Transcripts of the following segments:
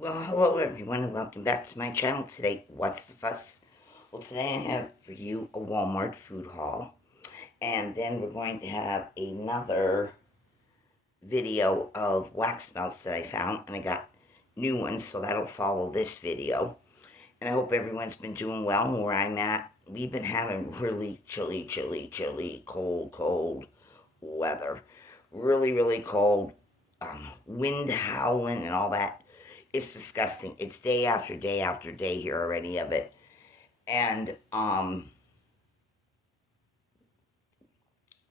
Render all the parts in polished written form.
Well, hello everyone, and welcome back to my channel today. What's the fuss? Well, today I have for you a Walmart food haul, and then we're going to have another video of wax melts that I found, and I got new ones, so that'll follow this video. And I hope everyone's been doing well where I'm at. We've been having really chilly, cold weather. Really cold, wind howling and all that. It's disgusting. It's day after day after day here already of it. And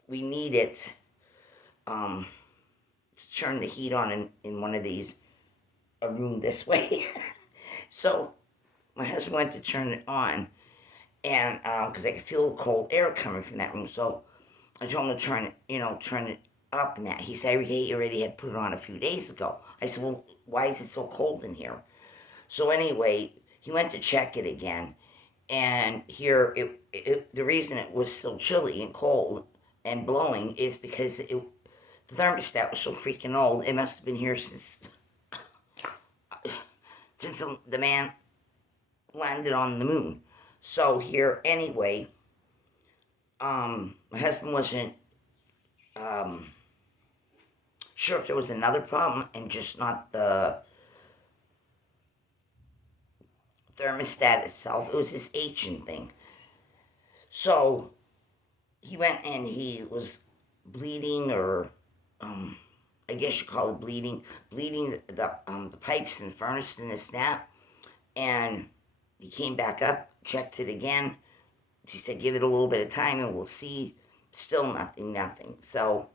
we need it to turn the heat on in one of these, a room this way. So my husband went to turn it on, and because I could feel the cold air coming from that room. So I told him to turn it up and that. He said he already had put it on a few days ago. I said, well, why is it so cold in here? So anyway, he went to check it again, and here the reason it was so chilly and cold and blowing is because the thermostat was so freaking old. It must have been here since the man landed on the moon. So here anyway, my husband wasn't sure if there was another problem and just not the thermostat itself. It was this H thing. So he went and he was bleeding, or I guess you call it bleeding the pipes and furnace in the snap. And he came back up, checked it again. She said, give it a little bit of time and we'll see. Still nothing. So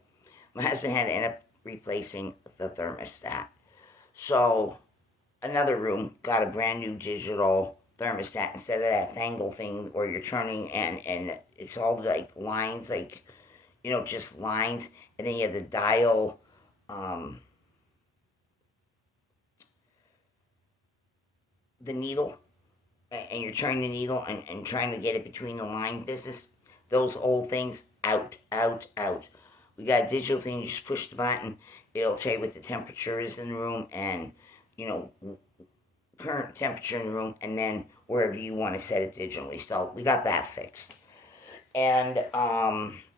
my husband had to end up replacing the thermostat. So another room got a brand new digital thermostat instead of that fangle thing where you're turning and it's all like lines, like, just lines, and then you have the dial, the needle, and you're turning the needle and trying to get it between the line business. Those old things, out. We got a digital thing, you just push the button, it'll tell you what the temperature is in the room, and current temperature in the room, and then wherever you want to set it digitally. So we got that fixed. And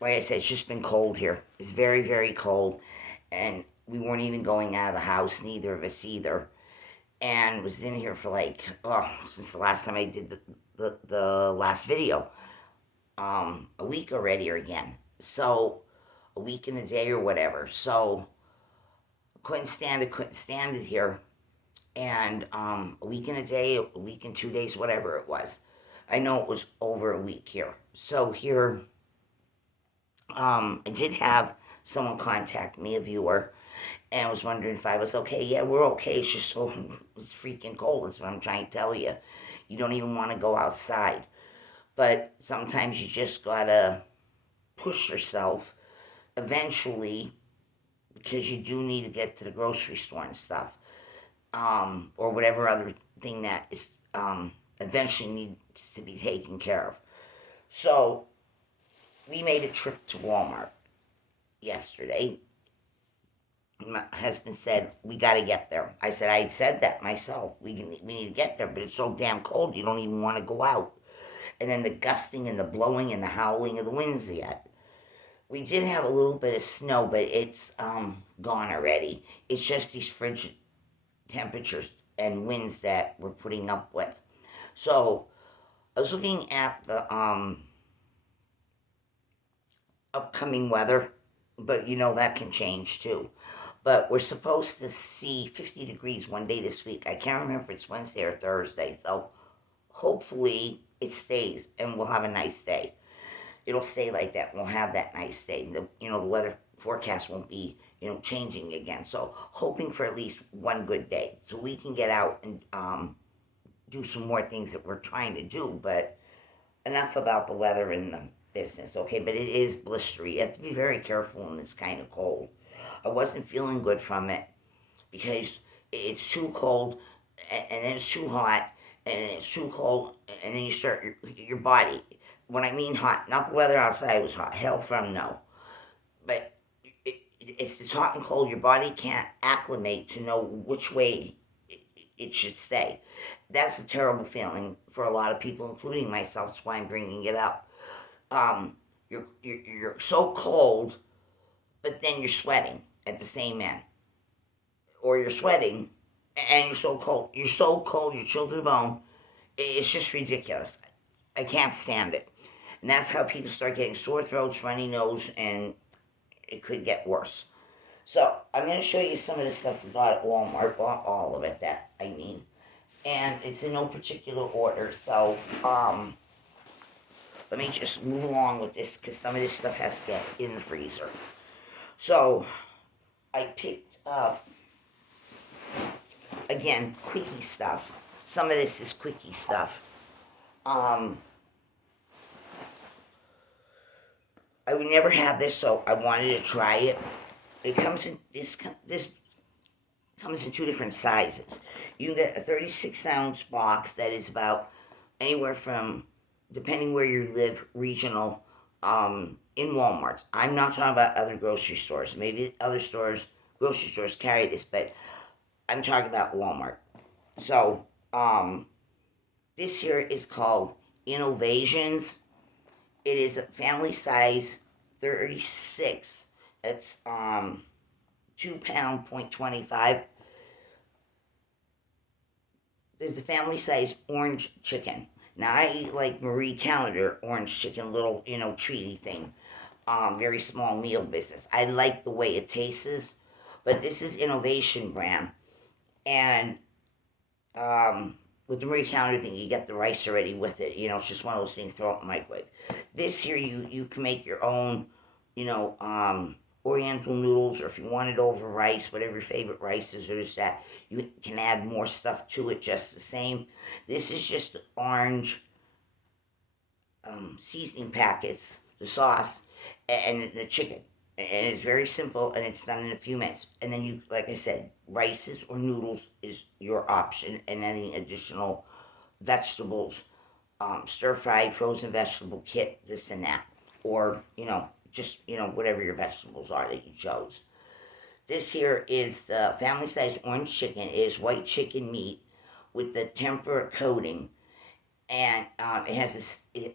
like I said, it's just been cold here. It's very cold, and we weren't even going out of the house, neither of us either. And was in here for since the last time I did the last video, a week already, or again. So a week and a day or whatever. So couldn't stand it here. And a week and a day, a week and 2 days, whatever it was. I know it was over a week here. So here, I did have someone contact me, a viewer, and was wondering if I was okay. Yeah, we're okay. It's just it's freaking cold. That's what I'm trying to tell you. You don't even want to go outside. But sometimes you just gotta push yourself eventually, because you do need to get to the grocery store and stuff. Or whatever other thing that is eventually needs to be taken care of. So we made a trip to Walmart yesterday. My husband said, we got to get there. I said that myself. We need to get there, but it's so damn cold you don't even want to go out. And then the gusting and the blowing and the howling of the winds yet. We did have a little bit of snow, but it's gone already. It's just these frigid temperatures and winds that we're putting up with. So I was looking at the upcoming weather, but that can change too. But we're supposed to see 50 degrees one day this week. I can't remember if it's Wednesday or Thursday. So hopefully it stays and we'll have a nice day. It'll stay like that. We'll have that nice day. The weather forecast won't be changing again. So hoping for at least one good day so we can get out and do some more things that we're trying to do. But enough about the weather and the business, okay? But it is blistery. You have to be very careful when it's kind of cold. I wasn't feeling good from it because it's too cold, and then it's too hot, and it's too cold, and then you start your body. When I mean hot, not the weather outside was hot. Hell from no. But it's just hot and cold. Your body can't acclimate to know which way it should stay. That's a terrible feeling for a lot of people, including myself. That's why I'm bringing it up. You're so cold, but then you're sweating at the same end, or you're sweating and you're so cold. You're so cold, you're chilled to the bone. It's just ridiculous. I can't stand it. And that's how people start getting sore throats, runny nose, and it could get worse. So I'm going to show you some of the stuff we got at Walmart. Bought all of it, that I mean. And it's in no particular order. So let me just move along with this because some of this stuff has to get in the freezer. So I picked up, again, quickie stuff. Some of this is quickie stuff. I would never have this, so I wanted to try it. It comes in this comes in two different sizes. You can get a 36-ounce box that is about anywhere from, depending where you live, regional, in Walmart's. I'm not talking about other grocery stores. Maybe other stores, grocery stores carry this, but I'm talking about Walmart. So, this here is called Innovations. It is a family size 36. It's 2 pound, 0.25. There's the family size orange chicken. Now I eat like Marie Calendar orange chicken, little, treaty thing. Very small meal business. I like the way it tastes, but this is Innovation brand. And with the Marie Calendar thing, you get the rice already with it. It's just one of those things, throw it in the microwave. This here, you can make your own, Oriental noodles, or if you want it over rice, whatever your favorite rice is, or just that, you can add more stuff to it just the same. This is just orange seasoning packets, the sauce, and the chicken. And it's very simple, and it's done in a few minutes. And then you, like I said, rices or noodles is your option, and any additional vegetables, stir-fried, frozen vegetable kit, this and that. Or, just, whatever your vegetables are that you chose. This here is the family size orange chicken. It is white chicken meat with the tempura coating. And it has a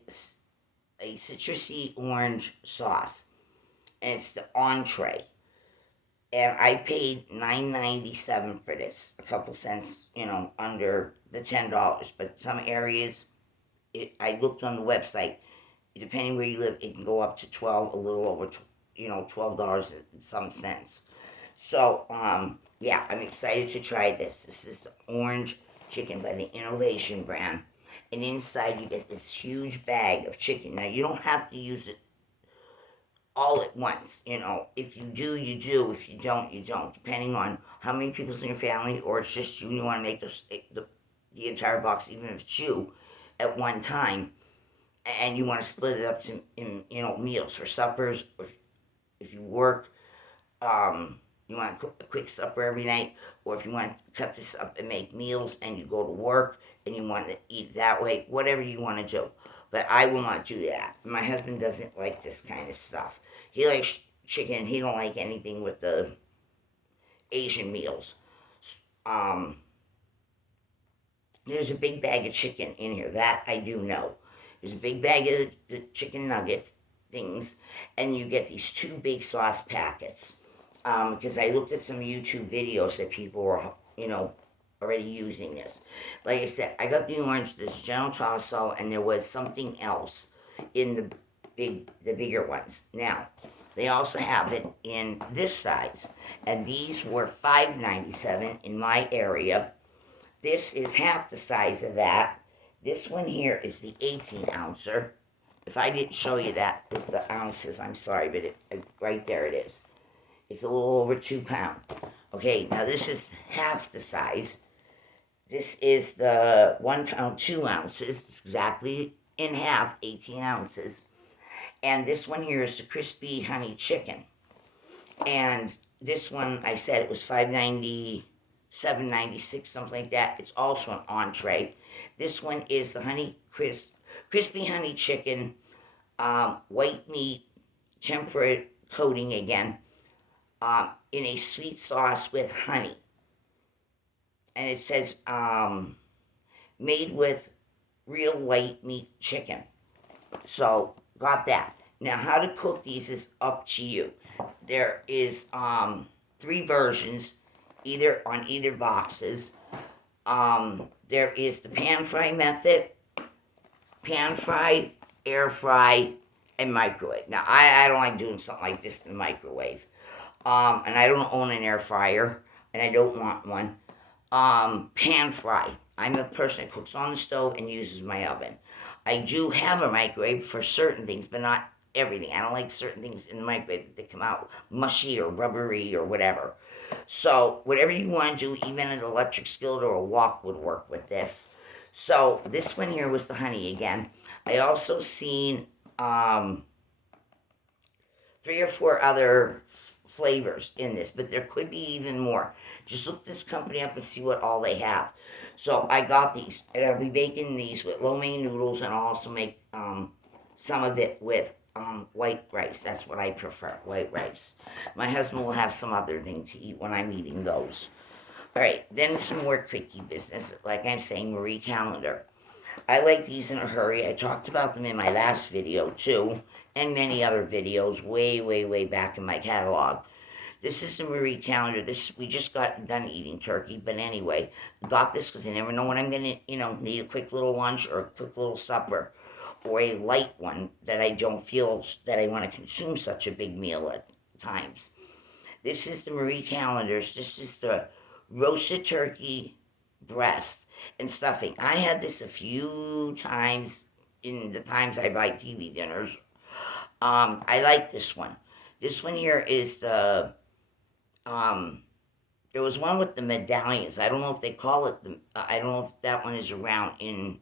citrusy orange sauce. And it's the entree. And I paid $9.97 for this. A couple cents, under the $10. But some areas, I looked on the website, depending where you live, it can go up to 12, a little over, $12 and some cents. So, yeah, I'm excited to try this. This is the orange chicken by the Innovation brand. And inside you get this huge bag of chicken. Now, you don't have to use it all at once. If you do, you do. If you don't, you don't. Depending on how many people's in your family, or it's just you and you want to make the entire box, even if it's you, at one time. And you want to split it up in meals for suppers, or if you work, you want to cook a quick supper every night, or if you want to cut this up and make meals and you go to work and you want to eat that way, whatever you want to do. But I will not do that. My husband doesn't like this kind of stuff. He likes chicken. He don't like anything with the Asian meals. There's a big bag of chicken in here. That I do know. There's a big bag of the chicken nuggets things, and you get these two big sauce packets. Because I looked at some YouTube videos that people were, already using this. Like I said, I got the orange, this General Tosso, and there was something else in the bigger ones. Now, they also have it in this size, and these were $5.97 in my area. This is half the size of that. This one here is the 18-ouncer. If I didn't show you that, the ounces, I'm sorry, but right there it is. It's a little over 2 pounds. Okay, now this is half the size. This is the 1 pound, 2 ounces. It's exactly in half, 18 ounces. And this one here is the crispy honey chicken. And this one, I said it was $5.90, $7.96, something like that. It's also an entree. This one is the crispy honey chicken, white meat, tempura coating again, in a sweet sauce with honey. and it says made with real white meat chicken. So got that. Now how to cook these is up to you. There is 3 versions, either on either boxes. There is the pan fry method, pan fry, air fry, and microwave. Now I don't like doing something like this in the microwave. And I don't own an air fryer, and I don't want one. Pan fry. I'm a person that cooks on the stove and uses my oven. I do have a microwave for certain things, but not everything. I don't like certain things in the microwave that come out mushy or rubbery or whatever. So whatever you want to do, even an electric skillet or a wok would work with this. So this one here was the honey again. I also seen 3 or 4 other flavors in this, but there could be even more. Just look this company up and see what all they have. So I got these, and I'll be making these with lo mein noodles, and I'll also make some of it with white rice. That's what I prefer, white rice. My husband will have some other thing to eat when I'm eating those. All right, then some more quickie business. Like I'm saying, Marie Calendar. I like these in a hurry. I talked about them in my last video too, and many other videos way back in my catalog. This is the Marie Calendar. This we just got done eating turkey, but anyway, got this because I never know when I'm gonna, need a quick little lunch or a quick little supper, or a light one that I don't feel that I want to consume such a big meal at times. This is the Marie Calendars. This is the roasted turkey breast and stuffing. I had this a few times in the times I buy TV dinners. I like this one. This one here is the there was one with the medallions. I don't know if they call it I don't know if that one is around in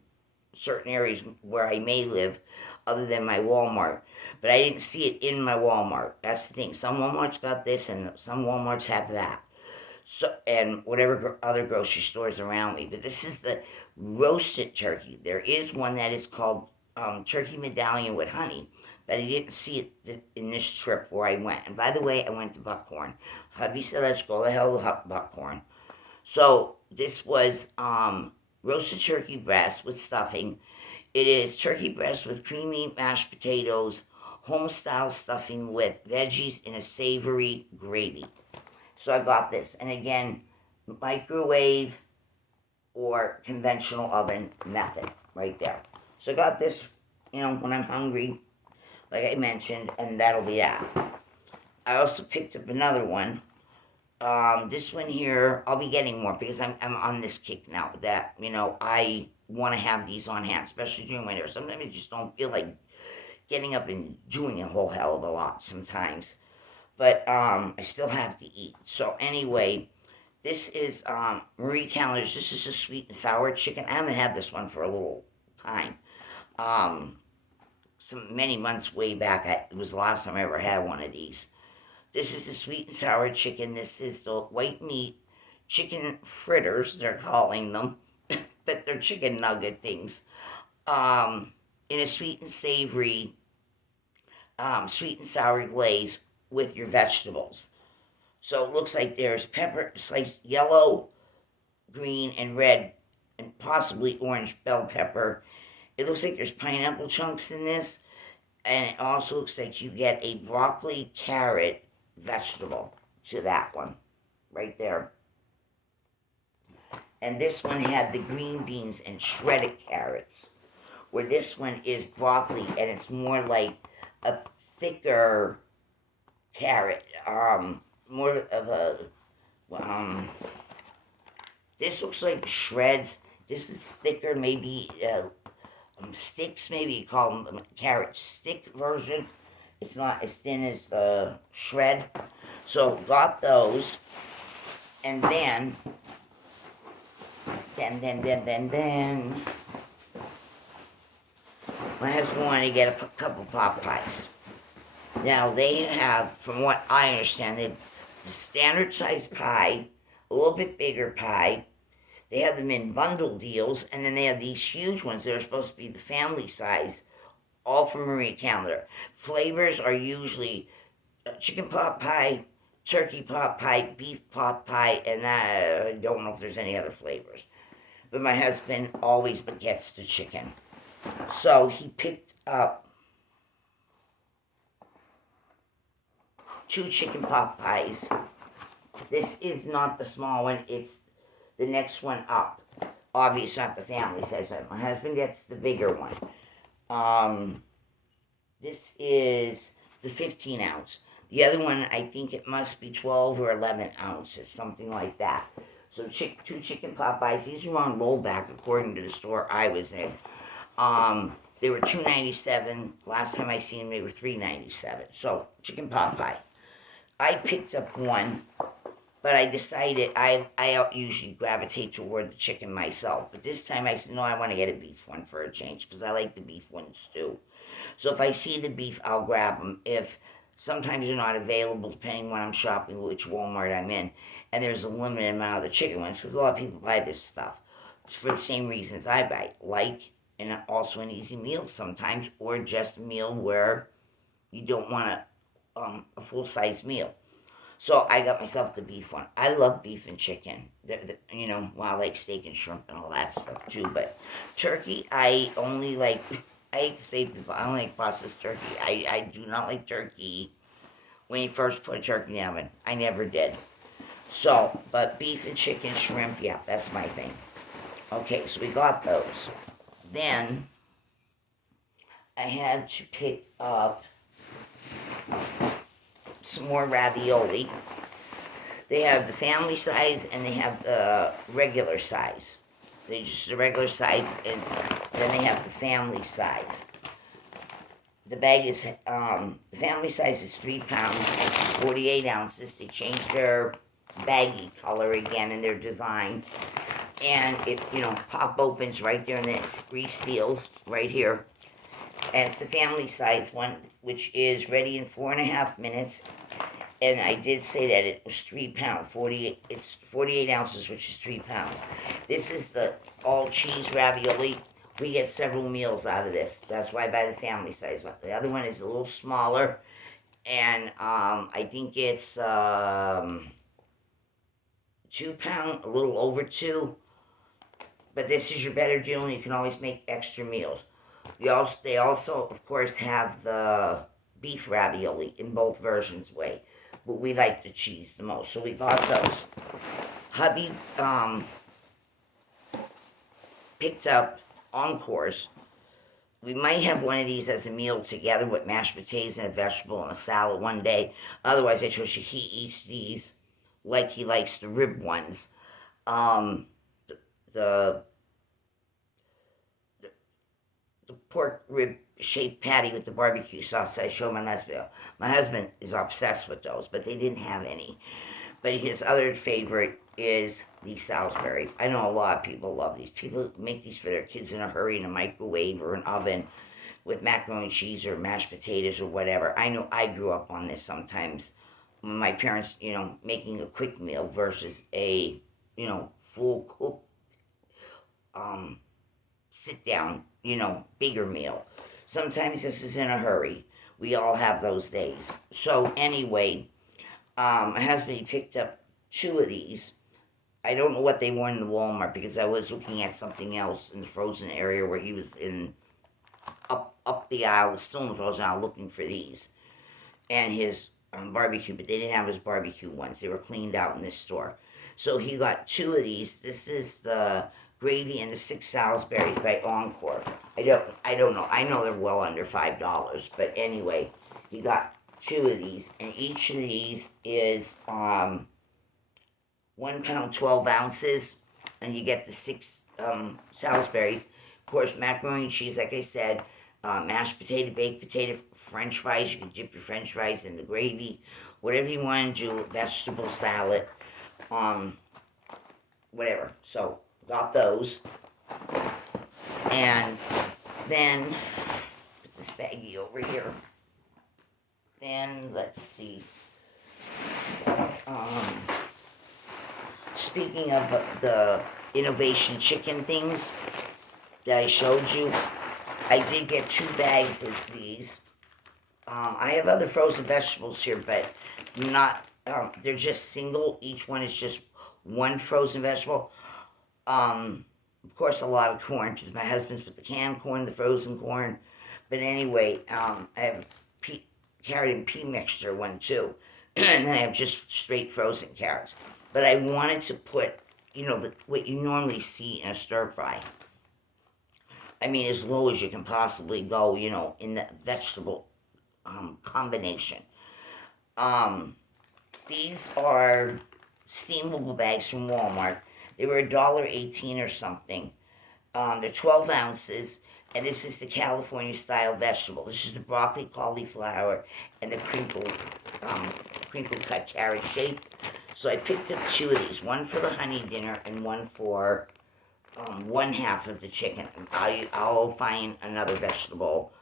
certain areas where I may live, other than my Walmart. But I didn't see it in my Walmart. That's the thing. Some Walmarts got this, and some Walmarts have that. So, and whatever other grocery stores around me. But this is the roasted turkey. There is one that is called turkey medallion with honey, but I didn't see it in this trip where I went. And by the way, I went to Buckhorn. Hubby said, let's go to hell to Buckhorn. So this was roasted turkey breast with stuffing. It is turkey breast with creamy mashed potatoes, home-style stuffing with veggies in a savory gravy. So I got this. And again, microwave or conventional oven method right there. So I got this, when I'm hungry, like I mentioned, and that'll be that. I also picked up another one. This one here, I'll be getting more because I'm on this kick now that, I want to have these on hand, especially during winter. Sometimes I just don't feel like getting up and doing a whole hell of a lot sometimes. But I still have to eat. So anyway, this is Marie Callender's. This is a sweet and sour chicken. I haven't had this one for a little time. Many months way back, it was the last time I ever had one of these. This is the sweet and sour chicken. This is the white meat chicken fritters, they're calling them. But they're chicken nugget things. In a sweet and savory, sweet and sour glaze with your vegetables. So it looks like there's pepper, sliced yellow, green, and red, and possibly orange bell pepper. It looks like there's pineapple chunks in this. And it also looks like you get a broccoli carrot vegetable to that one. Right there. And this one had the green beans and shredded carrots. Where this one is broccoli, and it's more like a thicker carrot. More of a... this looks like shreds. This is thicker, maybe... sticks, maybe you call them carrot stick version. It's not as thin as the shred. So got those. And then my husband wanted to get a couple pot pies. Now they have, from what I understand, they have the standard size pie, a little bit bigger pie. They have them in bundle deals, and then they have these huge ones that are supposed to be the family size, all from Marie Calendar. Flavors are usually chicken pot pie, turkey pot pie, beef pot pie, and I don't know if there's any other flavors. But my husband always gets the chicken. So he picked up 2 chicken pot pies. This is not the small one, it's the next one up. Obviously not the family size one. My husband gets the bigger one. This is the 15 ounce. The other one, I think it must be 12 or 11 ounces, something like that. So 2 chicken pot pies. These were on rollback according to the store I was in. They were $2.97. Last time I seen them, they were $3.97. So chicken pot pie. I picked up one, but I decided I usually gravitate toward the chicken myself. But this time I said, no, I want to get a beef one for a change because I like the beef ones too. So if I see the beef, I'll grab them. If sometimes they're not available, depending when I'm shopping, which Walmart I'm in, and there's a limited amount of the chicken ones, because a lot of people buy this stuff for the same reasons I buy, like, and also an easy meal sometimes, or just a meal where you don't want a full-size meal. So I got myself the beef one. I love beef and chicken. Well, I like steak and shrimp and all that stuff too. But turkey, I only like. I hate to say people, I don't like processed turkey. I do not like turkey when you first put a turkey in the oven. I never did. So, but beef and chicken, shrimp, yeah, that's my thing. Okay, so we got those. Then I had to pick up some more ravioli. They have the family size and they have the regular size. They just the regular size, and then they have the family size. The bag is the family size is 3 pounds, and it's 48 ounces. They changed their baggy color again in their design, and it pop opens right there, and then it reseals right here. And it's the family size one, which is ready in 4.5 minutes. And I did say that it was 3 pounds, 48. It's 48 ounces, which is 3 pounds. This is the all cheese ravioli. We get several meals out of this. That's why I buy the family size one. The other one is a little smaller, and I think it's 2 pound, a little over 2. But this is your better deal, and you can always make extra meals. They also, of course, have the beef ravioli in both versions way. But we like the cheese the most, so we got those. Hubby picked up Encores. We might have one of these as a meal together with mashed potatoes and a vegetable and a salad one day. Otherwise, I told you he eats these like he likes the rib ones. The pork rib shaped patty with the barbecue sauce that I showed my last video. My husband is obsessed with those, but they didn't have any. But his other favorite is these Salisbury's. I know a lot of people love these. People make these for their kids in a hurry in a microwave or an oven with macaroni and cheese or mashed potatoes or whatever. I know I grew up on this sometimes. My parents, making a quick meal versus a, full cooked, sit down, bigger meal. Sometimes this is in a hurry. We all have those days. So anyway, my husband picked up 2 of these. I don't know what they were in the Walmart because I was looking at something else in the frozen area where he was up the aisle, still in the frozen aisle, looking for these. And his barbecue, but they didn't have his barbecue ones. They were cleaned out in this store. So he got 2 of these. This is the gravy and the 6 Salisbury's by Encore. I don't know. I know they're well under $5, but anyway, he got 2 of these, and each of these is 1 pound 12 ounces, and you get the 6 Salisbury's. Of course, macaroni and cheese, like I said, mashed potato, baked potato, French fries. You can dip your French fries in the gravy, whatever you want to do. Vegetable salad, whatever. So got those, and then put this baggie over here. Then let's see. Speaking of the innovation chicken things that I showed you, I did get 2 bags of these. I have other frozen vegetables here, but not they're just single. Each one is just one frozen vegetable. Of course, a lot of corn because my husband's with the canned corn, the frozen corn. But anyway, I have carrot and pea mixture one too, and then I have just straight frozen carrots. But I wanted to put, what you normally see in a stir fry. I mean, as low as you can possibly go, in the vegetable combination. These are steamable bags from Walmart. They were $1.18 or something. They're 12 ounces, and this is the California style vegetable. This is the broccoli, cauliflower, and the crinkle cut carrot shape. So I picked up 2 of these, one for the honey dinner and one for one half of the chicken. I'll find another vegetable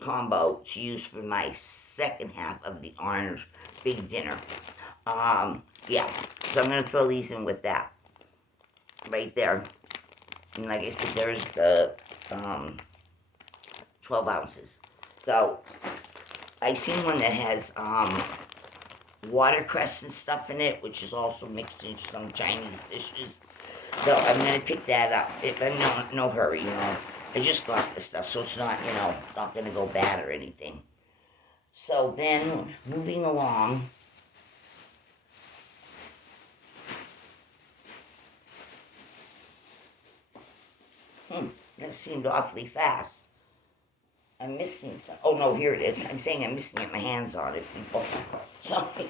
combo to use for my second half of the orange big dinner. Yeah, so I'm going to throw these in with that. Right there. And like I said, there's the 12 ounces. So, I've seen one that has watercress and stuff in it, which is also mixed in some Chinese dishes. So I'm going to pick that up. No hurry, I just got this stuff, so it's not, not going to go bad or anything. So then, moving along. That seemed awfully fast. I'm missing some. Oh, no, here it is. I'm saying I'm missing it. My hands on it. Sorry.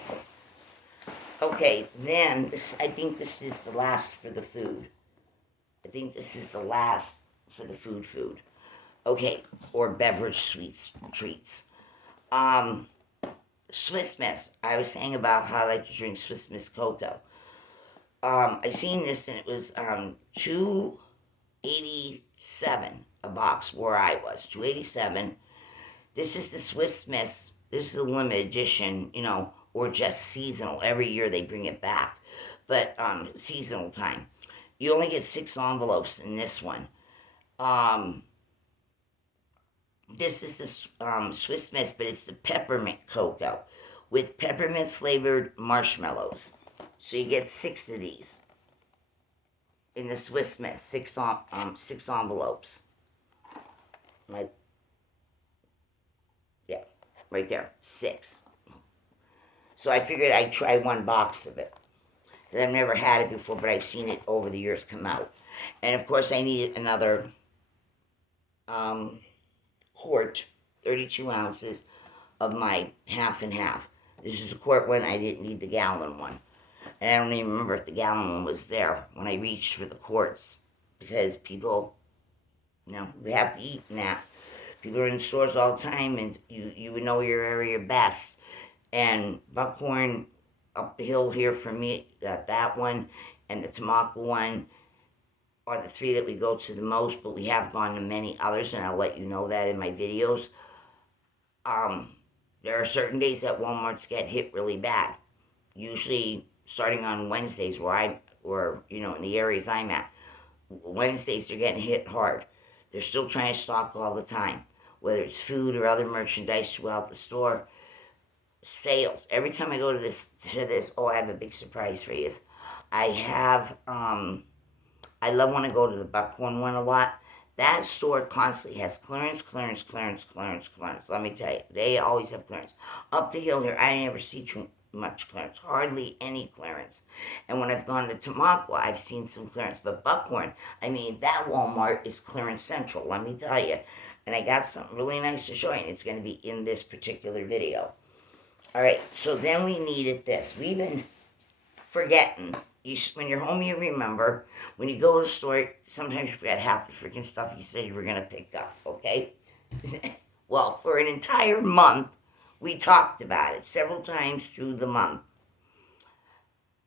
Okay, then, I think this is the last for the food. I think this is the last for the food. Okay, or beverage sweets, treats. Swiss Miss. I was saying about how I like to drink Swiss Miss cocoa. I seen this, and it was $2.87 a box where I was. $2.87. This is the Swiss Miss. This is a limited edition, or just seasonal. Every year they bring it back, but seasonal time. You only get 6 envelopes in this one. This is the Swiss Miss, but it's the peppermint cocoa with peppermint flavored marshmallows. So you get 6 of these in the Swiss Miss, 6 envelopes. Right there, 6. So I figured I'd try 1 box of it. Because I've never had it before, but I've seen it over the years come out. And of course I needed another quart, 32 ounces of my half and half. This is the quart one. I didn't need the gallon one. And I don't even remember if the gallon one was there when I reached for the quarts. Because people, we have to eat now. People are in stores all the time, and you would know your area best. And buckhorn up the hill here for me, that one and the Tamaka one are the 3 that we go to the most, but we have gone to many others, and I'll let you know that in my videos. There are certain days that Walmarts get hit really bad. Usually starting on Wednesdays in the areas I'm at. Wednesdays they're getting hit hard. They're still trying to stock all the time, whether it's food or other merchandise throughout the store. Sales. Every time I go to this, I have a big surprise for you. I have, I want to go to the Buckhorn one a lot. That store constantly has clearance. Let me tell you, they always have clearance. Up the hill here, I never see too much clearance, hardly any clearance. And when I've gone to Tamaqua, I've seen some clearance. But Buckhorn, that Walmart is clearance central, let me tell you. And I got something really nice to show you, and it's going to be in this particular video. All right, so then we needed this. We've been forgetting. When you're home, you remember. When you go to the store, sometimes you forget half the freaking stuff you said you were going to pick up, okay? Well, for an entire month, we talked about it several times through the month.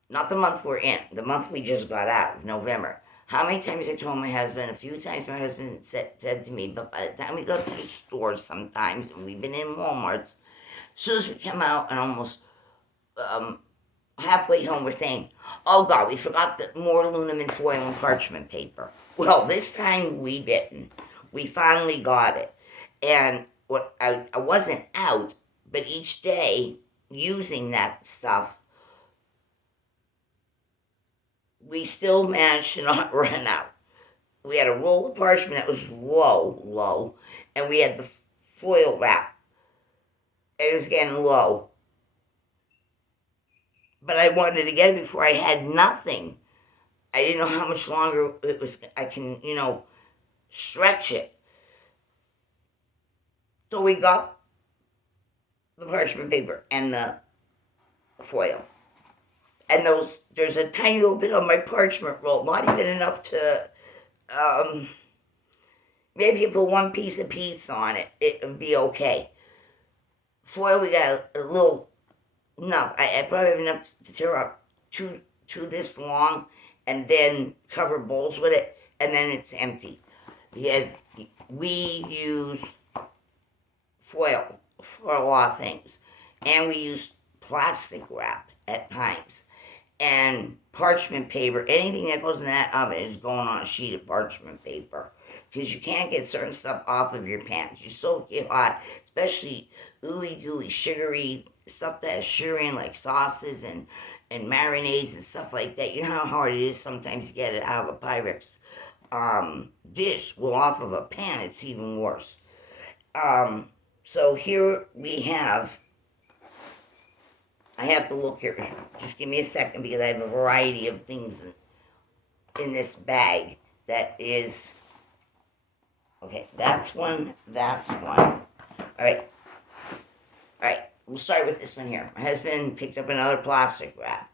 Not the month we're in, the month we just got out of, November. How many times I told my husband? A few times my husband said to me, but by the time we go to the store sometimes, and we've been in Walmart's, as soon as we come out and almost halfway home, we're saying, oh God, we forgot more aluminum foil and parchment paper. Well, this time we didn't. We finally got it. And I wasn't out, but each day using that stuff we still managed to not run out. We had a roll of parchment that was low, and we had the foil wrap. It was getting low. But I wanted to get it before I had nothing. I didn't know how much longer it was. I can, stretch it. So we got the parchment paper and the foil. And there's a tiny little bit on my parchment roll, not even enough to, maybe you put one piece of pizza on it, it would be okay. Foil, we got a little, enough. I probably have enough to tear up two this long, and then cover bowls with it, and then it's empty. Because we use foil for a lot of things, and we use plastic wrap at times. And parchment paper, anything that goes in that oven is going on a sheet of parchment paper. Because you can't get certain stuff off of your pans. You soak it hot, especially ooey gooey, sugary stuff that has sugar in, like sauces and marinades and stuff like that. You know how hard it is sometimes to get it out of a Pyrex dish. Well, off of a pan, it's even worse. So here we have, I have to look here. Just give me a second because I have a variety of things in this bag that is, okay, that's one. All right, we'll start with this one here. My husband picked up another plastic wrap.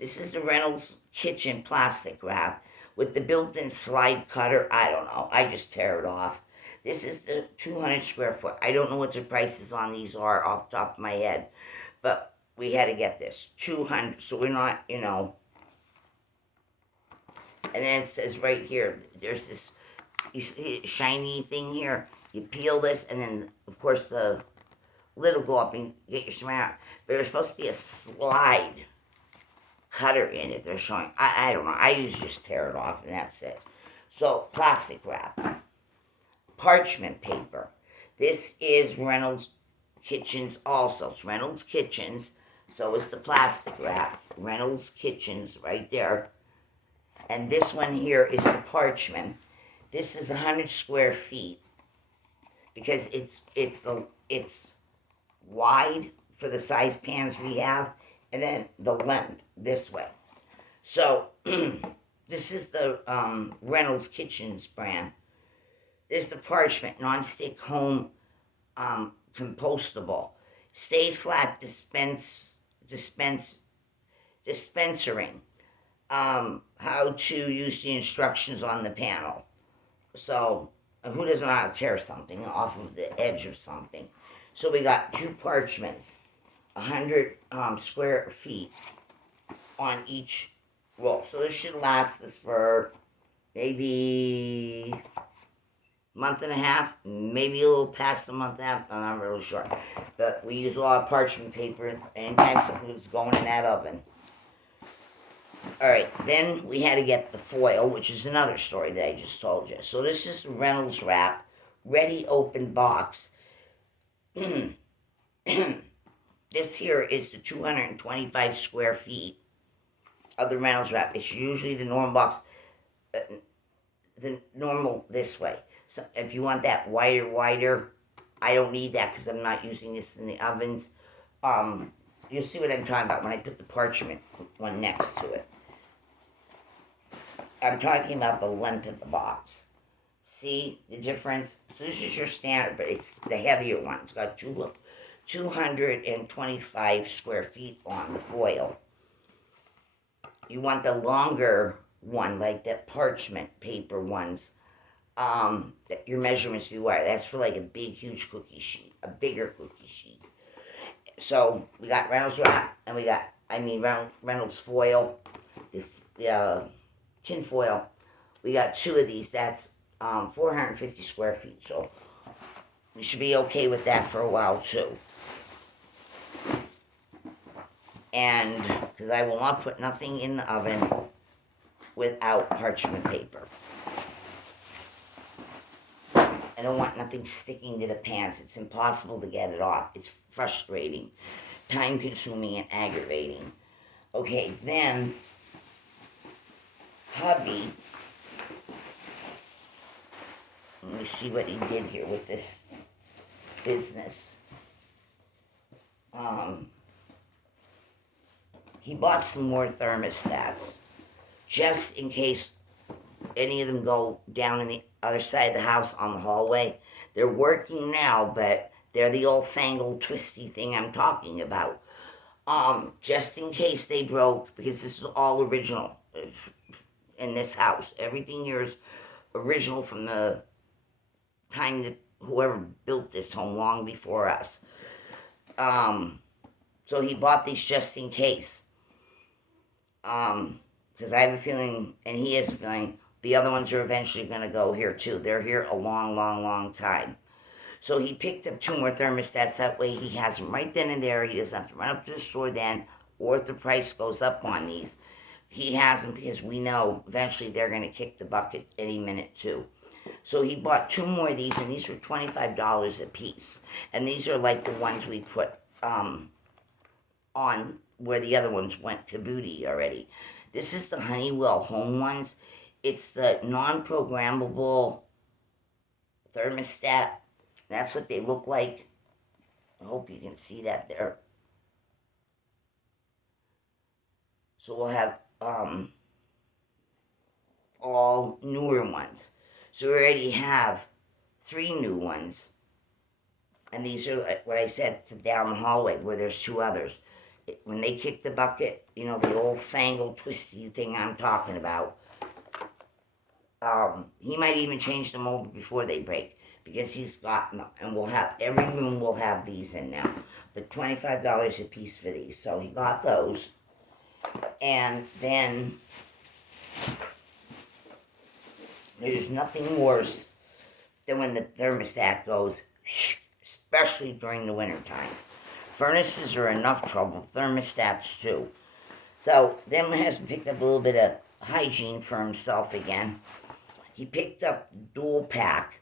This is the Reynolds Kitchen plastic wrap with the built-in slide cutter. I don't know. I just tear it off. This is the 200 square foot. I don't know what the prices on these are off the top of my head, but we had to get this 200. So we're not, And then it says right here, there's this, you see shiny thing here. You peel this, and then of course the lid will go up and get your surround. But there's supposed to be a slide cutter in it. They're showing. I don't know. I usually just tear it off, and that's it. So plastic wrap, parchment paper. This is Reynolds Kitchens also. It's Reynolds Kitchens. So is the plastic wrap. Reynolds Kitchens right there. And this one here is the parchment. This is 100 square feet because it's wide for the size pans we have, and then the length this way. So this is the Reynolds Kitchens brand. There's the parchment, non-stick home compostable. Stay flat dispensering. How to use the instructions on the panel. So who doesn't know how to tear something off of the edge of something? So we got two parchments, 100 square feet on each roll. So this should last us for maybe a month and a half, maybe a little past a month and a half. I'm not really sure. But we use a lot of parchment paper anytime something was going in that oven. Alright, then we had to get the foil, which is another story that I just told you. So this is the Reynolds wrap, ready open box. This here is the 225 square feet of the Reynolds wrap. It's usually the normal box, the normal this way. So if you want that wider, I don't need that because I'm not using this in the ovens. You'll see what I'm talking about when I put the parchment one next to it. I'm talking about the length of the box. See the difference? So this is your standard, but it's the heavier one. It's got 225 square feet on the foil. You want the longer one, like that parchment paper ones. That your measurements be wired. That's for like a big, huge cookie sheet, a bigger cookie sheet. So we got Reynolds wrap, and we got, Reynolds foil, the tin foil. We got two of these. That's 450 square feet. So we should be okay with that for a while too. And because I will not put nothing in the oven without parchment paper. I don't want nothing sticking to the pans. It's impossible to get it off. It's frustrating, time-consuming, and aggravating. Okay, then hubby, let me see what he did here with this business. He bought some more thermostats just in case any of them go down in the other side of the house on the hallway. They're working now, but they're the old fangled twisty thing I'm talking about. Just in case they broke, because this is all original in this house. Everything here is original from the time that whoever built this home long before us. So he bought these just in case. Because I have a feeling, and he has a feeling, the other ones are eventually going to go here too. They're here a long, long, long time. So he picked up 2 more thermostats. That way he has them right then and there. He doesn't have to run up to the store then, or if the price goes up on these. He has them because we know eventually they're going to kick the bucket any minute too. So he bought 2 more of these, and these were $25 a piece. And these are like the ones we put on where the other ones went kaboodie already. This is the Honeywell Home ones. It's the non-programmable thermostat. That's what they look like. I hope you can see that there. So we'll have all newer ones. So we already have 3 new ones. And these are like what I said down the hallway where there's 2 others. When they kick the bucket, you know, the old fangled twisty thing I'm talking about. He might even change them over before they break, because he's got them, and we'll have, every room will have these in now. But $25 a piece for these, so he got those. And then there's nothing worse than when the thermostat goes, especially during the wintertime. Furnaces are enough trouble, thermostats too. So then my husband picked up a little bit of hygiene for himself again. He picked up dual pack.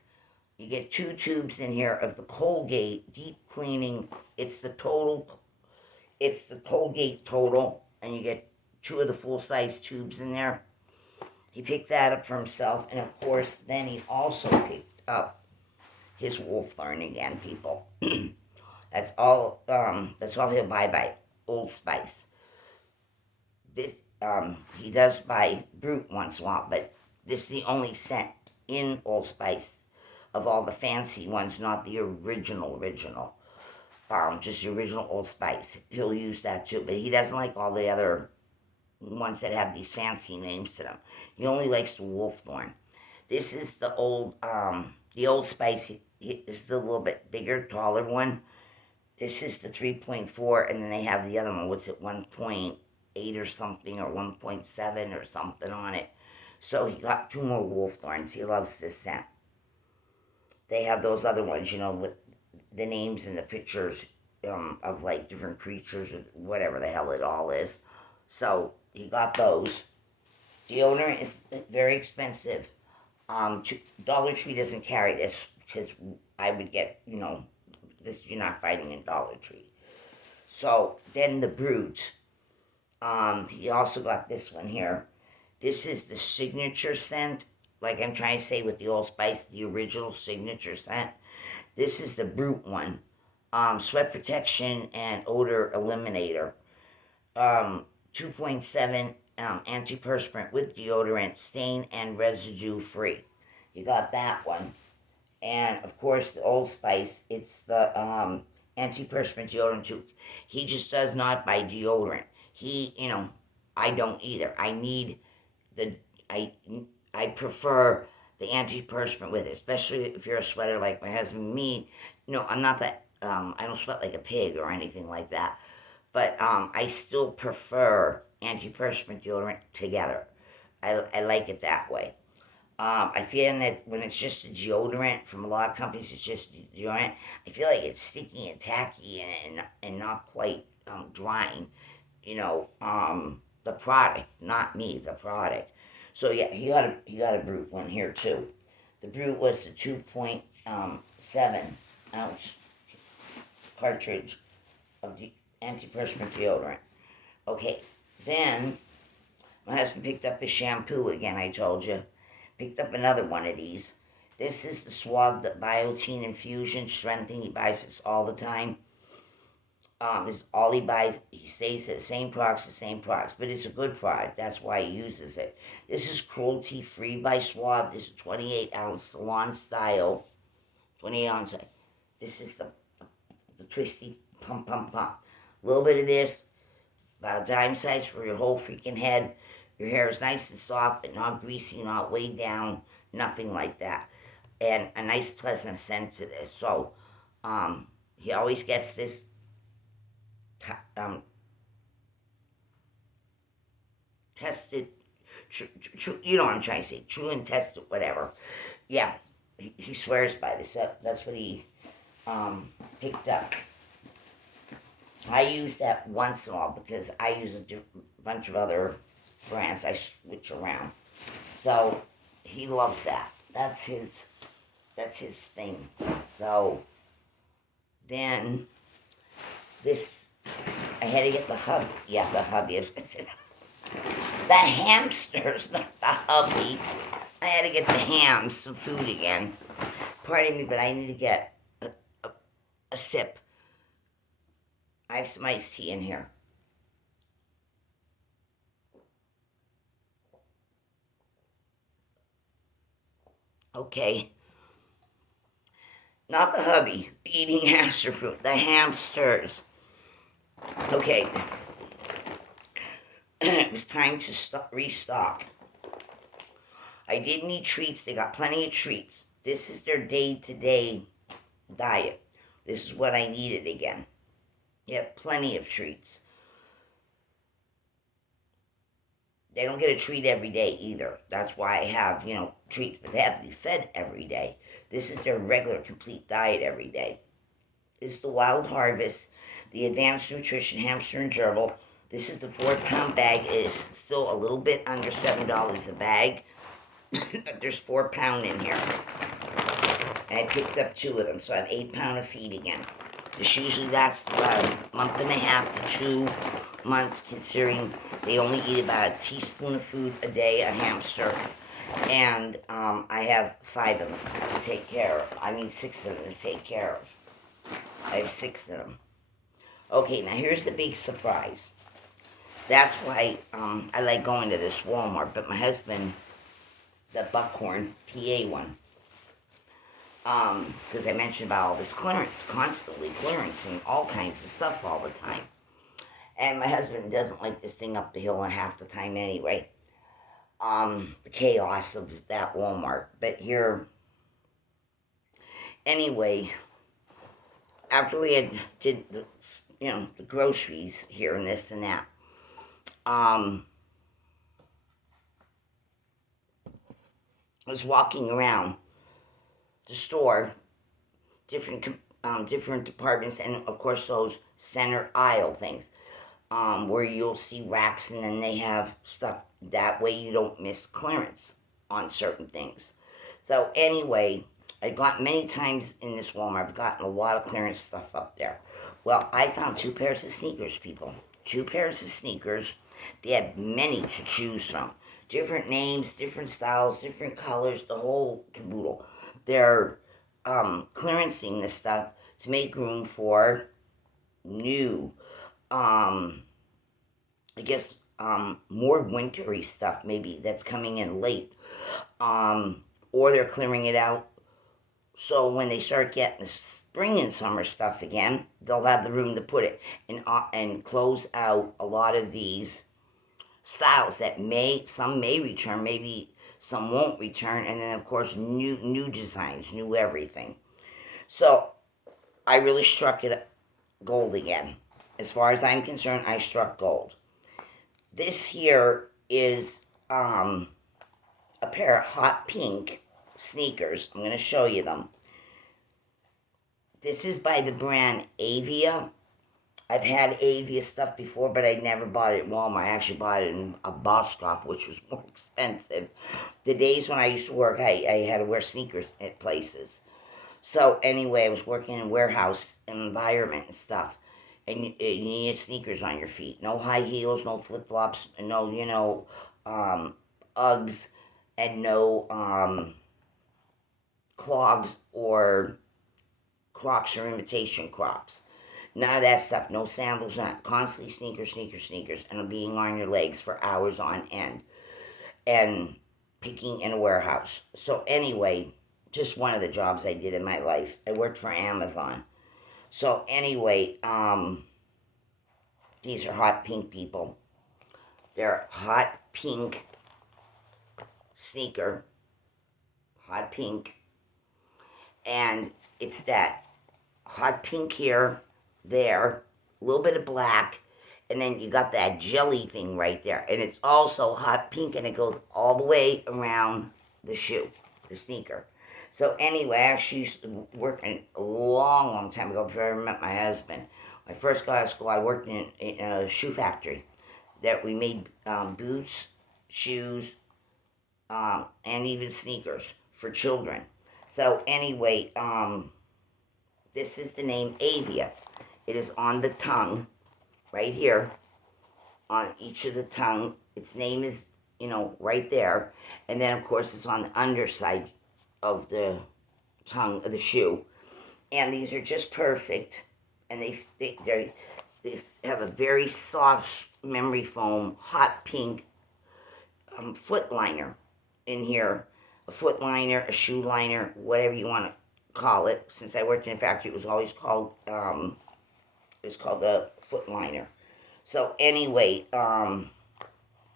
You get 2 tubes in here of the Colgate deep cleaning. It's the Colgate Total, and you get 2 of the full-size tubes in there. He picked that up for himself, and of course, then he also picked up his Wolfthorn again, people. That's all he'll buy by Old Spice. This he does buy Brute once in a while, but this is the only scent in Old Spice of all the fancy ones, not the original. Just the original Old Spice. He'll use that too, but he doesn't like all the other ones that have these fancy names to them. He only likes the Wolfthorn. This is the Old Spice. This is the little bit bigger, taller one. This is the 3.4, and then they have the other one. What's it, 1.8 or something, or 1.7 or something on it. So he got 2 more Wolfthorns. He loves this scent. They have those other ones, you know, with the names and the pictures of like different creatures or whatever the hell it all is. So he got those. Deodorant is very expensive. Dollar Tree doesn't carry this because I would get, you know, this you're not finding in Dollar Tree. So then the Brute. He also got this one here. This is the signature scent, like I'm trying to say with the Old Spice, the original signature scent. This is the Brute one. Sweat protection and odor eliminator. 2.7 antiperspirant with deodorant, stain and residue free. You got that one. And of course the Old Spice, it's the antiperspirant deodorant too. He just does not buy deodorant. He, you know, I don't either. I prefer the antiperspirant with it, especially if you're a sweater like my husband and me. You know, I'm not that, I don't sweat like a pig or anything like that. But I still prefer antiperspirant deodorant together. I like it that way. I feel that when it's just a deodorant, from a lot of companies it's just deodorant, I feel like it's sticky and tacky and not quite drying. You know, the product, not me, the product. So yeah, he got a Brute one here too. The Brute was the 2.7 ounce cartridge of the antiperspirant deodorant. Okay, then My husband picked up his shampoo again, I told you. Picked up another one of these. This is the Suave Biotin Infusion Strengthening. He buys this all the time. Is all he buys. He stays at the same products, but it's a good product. That's why he uses it. This is cruelty-free by Suave. This is 28-ounce salon style. 28 ounce. This is the twisty pump. A little bit of this, about a dime size for your whole freaking head. Your hair is nice and soft, but not greasy, not weighed down, nothing like that. And a nice pleasant scent to this. So, he always gets this tested, you know what I'm trying to say, true and tested, whatever. Yeah, he swears by this. That's what he picked up. I use that once in a while because I use a bunch of other brands. I switch around. So he loves that. That's his thing. So then this, I had to get the hubby. Yeah, the hubby. I was gonna say the hamsters, not the hubby. I had to get the hams some food again. Pardon me, but I need to get a sip. I have some iced tea in here. Okay. Not the hubby eating hamster food. The hamsters. Okay. It was time to restock. I didn't eat treats. They got plenty of treats. This is their day-to-day diet. This is what I needed again. You have plenty of treats. They don't get a treat every day either. That's why I have, treats, but they have to be fed every day. This is their regular complete diet every day. This is the Wild Harvest, the Advanced Nutrition Hamster and Gerbil. This is the 4-pound bag. It is still a little bit under $7 a bag, but there's 4 pound in here. And I picked up 2 of them, so I have 8 pound of feed again. This usually lasts about a month and a half to 2 months, considering they only eat about a teaspoon of food a day, a hamster. And I have 5 of them to take care of. 6 of them to take care of. I have 6 of them. Okay, now here's the big surprise. That's why I like going to this Walmart, but my husband, the Buckhorn PA one, because I mentioned about all this clearance, constantly clearancing all kinds of stuff all the time. And my husband doesn't like this thing up the hill half the time anyway. The chaos of that Walmart. But here, anyway, after we had did the groceries here and this and that, I was walking around the store, different departments, and of course those center aisle things, where you'll see racks and then they have stuff. That way you don't miss clearance on certain things. So anyway, I got many times in this Walmart, I've gotten a lot of clearance stuff up there. Well, I found 2 pairs of sneakers, people. 2 pairs of sneakers. They had many to choose from. Different names, different styles, different colors, the whole caboodle. They're clearancing this stuff to make room for new, more wintry stuff maybe that's coming in late. Or they're clearing it out so when they start getting the spring and summer stuff again, they'll have the room to put it and close out a lot of these styles that some may return, maybe some won't return, and then of course new designs, new everything. So I really struck it gold again. As far as I'm concerned, I struck gold. This here is a pair of hot pink sneakers. I'm going to show you them. This is by the brand Avia. I've had Avia stuff before, but I never bought it at Walmart. I actually bought it in a Boscov, which was more expensive. The days when I used to work, I had to wear sneakers at places. So anyway, I was working in a warehouse environment and stuff. And you need sneakers on your feet. No high heels, no flip-flops, no, Uggs and no clogs or Crocs or imitation Crocs. None of that stuff. No sandals, not constantly sneakers, and being on your legs for hours on end. And picking in a warehouse. So anyway, just one of the jobs I did in my life. I worked for Amazon. So anyway, these are hot pink people. They're hot pink sneaker. Hot pink. And it's that hot pink here, there, a little bit of black, and then you got that jelly thing right there. And it's also hot pink, and it goes all the way around the shoe, the sneaker. So anyway, I actually used to work a long time ago before I ever met my husband. When I first got out of school, I worked in a shoe factory that we made boots, shoes, and even sneakers for children. So anyway, this is the name Avia. It is on the tongue, right here, on each of the tongue. Its name is, right there. And then, of course, it's on the underside of the tongue of the shoe. And these are just perfect. And they have a very soft memory foam, hot pink foot liner in here. A foot liner, a shoe liner, whatever you want to call it. Since I worked in a factory, it was always called a foot liner. So anyway, or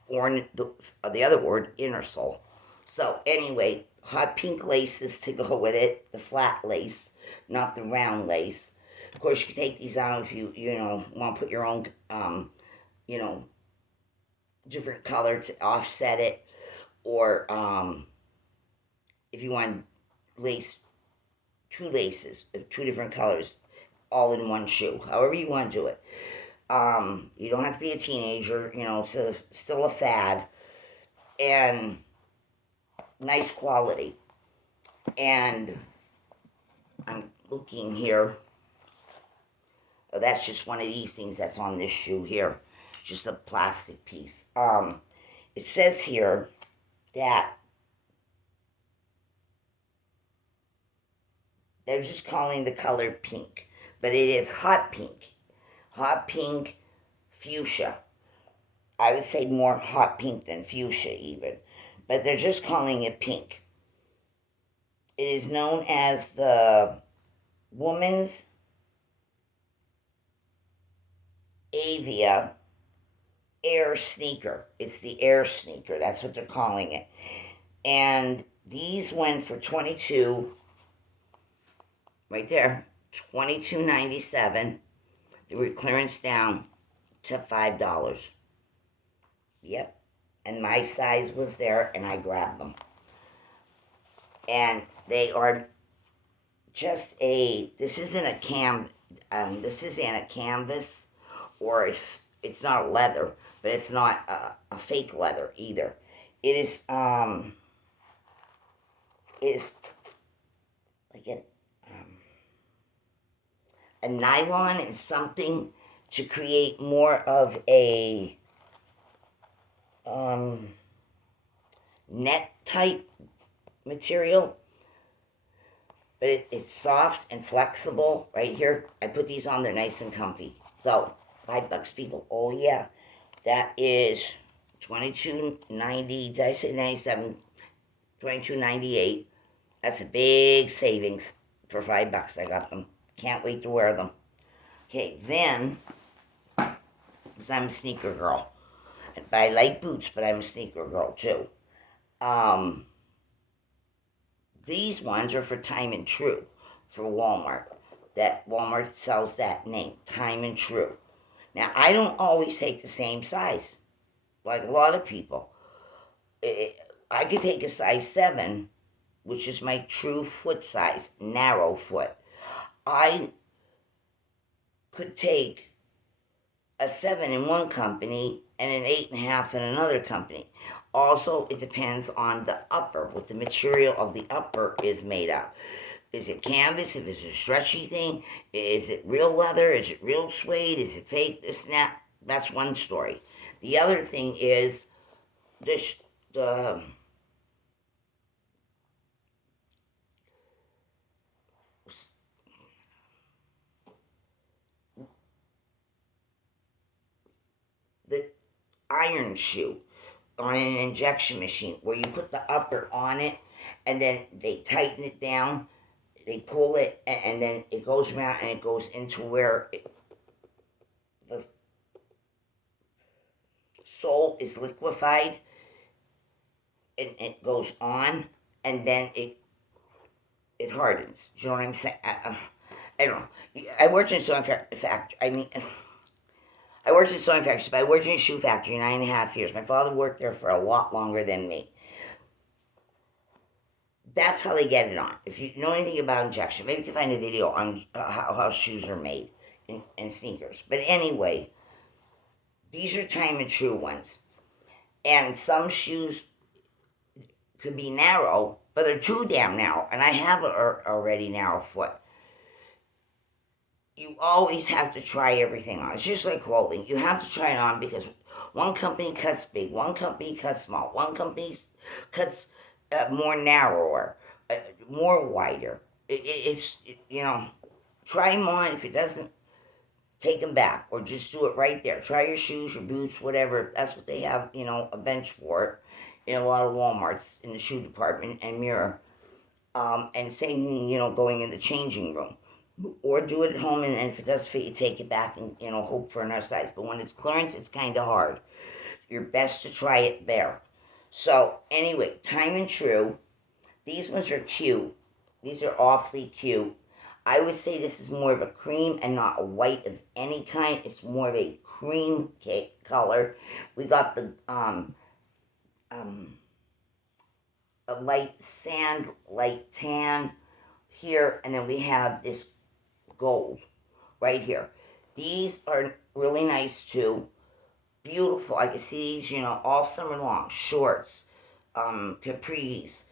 the other word, inner sole. So anyway, hot pink laces to go with it, the flat lace, not the round lace. Of course, you can take these out if you want to put your own different color to offset it, or if you want two laces, two different colors, all in one shoe. However you want to do it. You don't have to be a teenager, it's still a fad. And nice quality. And I'm looking here. Oh, that's just one of these things that's on this shoe here. Just a plastic piece. It says here that they're just calling the color pink, but it is hot pink. Hot pink fuchsia. I would say more hot pink than fuchsia even, but they're just calling it pink. It is known as the woman's Avia Air Sneaker. It's the Air Sneaker. That's what they're calling it. And these went for $22, right there, $22.97. They were clearance down to $5. Yep. And my size was there, and I grabbed them. And they are just this isn't a canvas, or if it's not leather, but it's not a fake leather either. It is like a nylon and something to create more of a net type material, but it's soft and flexible. Right here, I put these on, they're nice and comfy. So $5, people. Oh yeah, that is $22.90. Did I say 97? $22.98. That's a big savings for $5. I got them. Can't wait to wear them. Okay, then, because I'm a sneaker girl. But I like boots, but I'm a sneaker girl too. These ones are for Time and True, for Walmart. That Walmart sells that name, Time and True. Now, I don't always take the same size, like a lot of people. I could take a size 7, which is my true foot size, narrow foot. I could take a 7 in one company and an 8.5 in another company. Also, it depends on the upper, what the material of the upper is made of. Is it canvas? If it's a stretchy thing? Is it real leather? Is it real suede? Is it fake? This and that? That's one story. The other thing is, this the iron shoe on an injection machine where you put the upper on it and then they tighten it down, they pull it, and then it goes around and it goes into where the sole is liquefied, and it goes on, and then it hardens. Do you know what I'm saying? I don't know. I worked in a sewing factory. I worked in a sewing factory, but I worked in a shoe factory 9.5 years. My father worked there for a lot longer than me. That's how they get it on. If you know anything about injection, maybe you can find a video on how shoes are made and sneakers. But anyway, these are time and true ones. And some shoes could be narrow, but they're too damn narrow. And I have already narrow foot. You always have to try everything on. It's just like clothing. You have to try it on because one company cuts big, one company cuts small, one company cuts more narrower, more wider. Try them on. If it doesn't, take them back or just do it right there. Try your shoes, your boots, whatever. That's what they have, a bench for it in a lot of Walmarts in the shoe department and mirror. And same, going in the changing room. Or do it at home, and if it does fit, you take it back and, hope for another size. But when it's clearance, it's kind of hard. You're best to try it there. So, anyway, time and true. These ones are cute. These are awfully cute. I would say this is more of a cream and not a white of any kind. It's more of a cream color. We got the a light sand, light tan here, and then we have this gold right here. These are really nice too. Beautiful. I can see these, all summer long. Shorts, capris,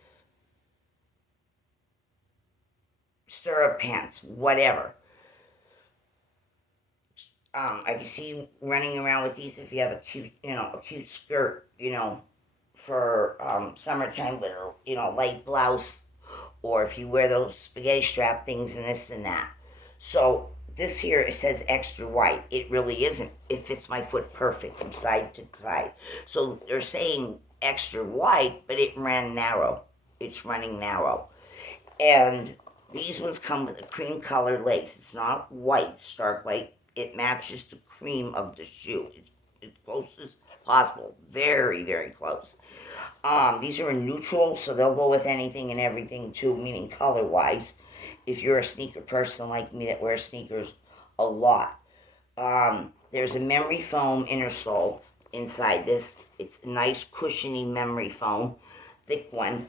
stirrup pants, whatever. I can see you running around with these if you have a cute skirt, for summertime with a, light blouse, or if you wear those spaghetti strap things and this and that. So this here, it says extra wide. It really isn't. It fits my foot perfect from side to side. So they're saying extra wide, but it ran narrow. It's running narrow. And these ones come with a cream colored lace. It's not white, stark white. It matches the cream of the shoe. It's close as possible. Very, very close. These are in neutral, so they'll go with anything and everything too, meaning color-wise. If you're a sneaker person like me that wears sneakers a lot. There's a memory foam inner sole inside this. It's a nice cushiony memory foam, thick one.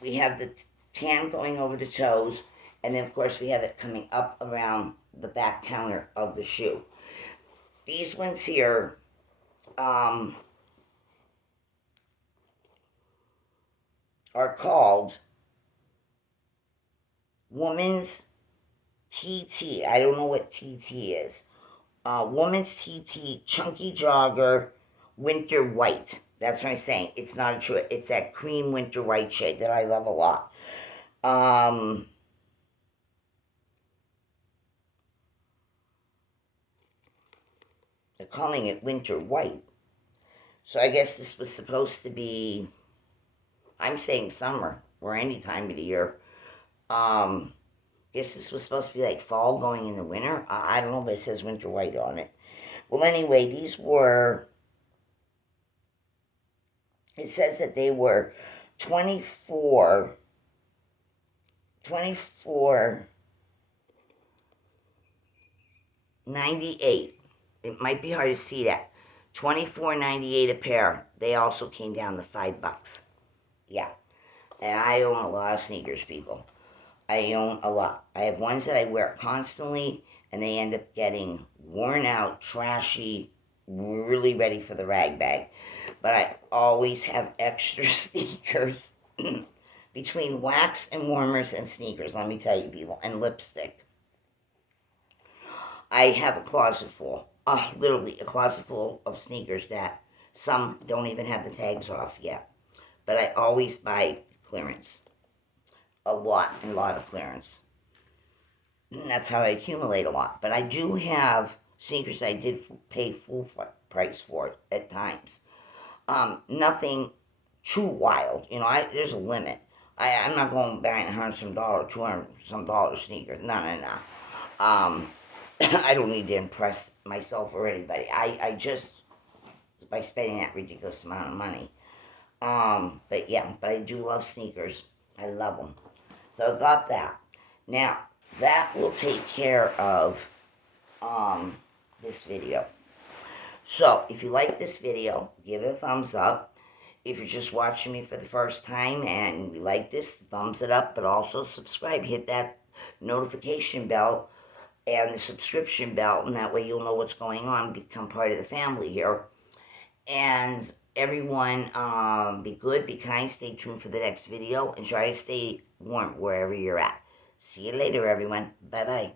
We have the tan going over the toes, and then of course we have it coming up around the back counter of the shoe. These ones here, are called Woman's TT. I don't know what TT is. Woman's TT Chunky Jogger Winter White. That's what I'm saying. It's not a true. It's that cream winter white shade that I love a lot. They're calling it winter white. So I guess this was supposed to be, I'm saying summer or any time of the year. Guess this was supposed to be like fall going into winter. I don't know, but it says winter white on it. Well, anyway, these were, it says that they were 24.98. It might be hard to see that. $24.98 a pair. They also came down to $5. Yeah. And I own a lot of sneakers, people. I own a lot. I have ones that I wear constantly, and they end up getting worn out, trashy, really ready for the rag bag. But I always have extra sneakers between wax and warmers and sneakers, let me tell you, people, and lipstick. I have a closet full, literally a closet full of sneakers that Some don't even have the tags off yet. But I always buy clearance. A lot of clearance. And that's how I accumulate a lot. But I do have sneakers I did pay full price for at times. Nothing too wild. There's a limit. I'm not going buying $100 some, $200 some sneakers. No. I don't need to impress myself or anybody. I just, by spending that ridiculous amount of money. But I do love sneakers. I love them. So I got that. Now, that will take care of this video. So, if you like this video, give it a thumbs up. If you're just watching me for the first time and you like this, thumbs it up, but also subscribe. Hit that notification bell and the subscription bell, and that way you'll know what's going on, become part of the family here. And everyone, be good, be kind, stay tuned for the next video, and try to stay warm wherever you're at. See you later, everyone. Bye-bye.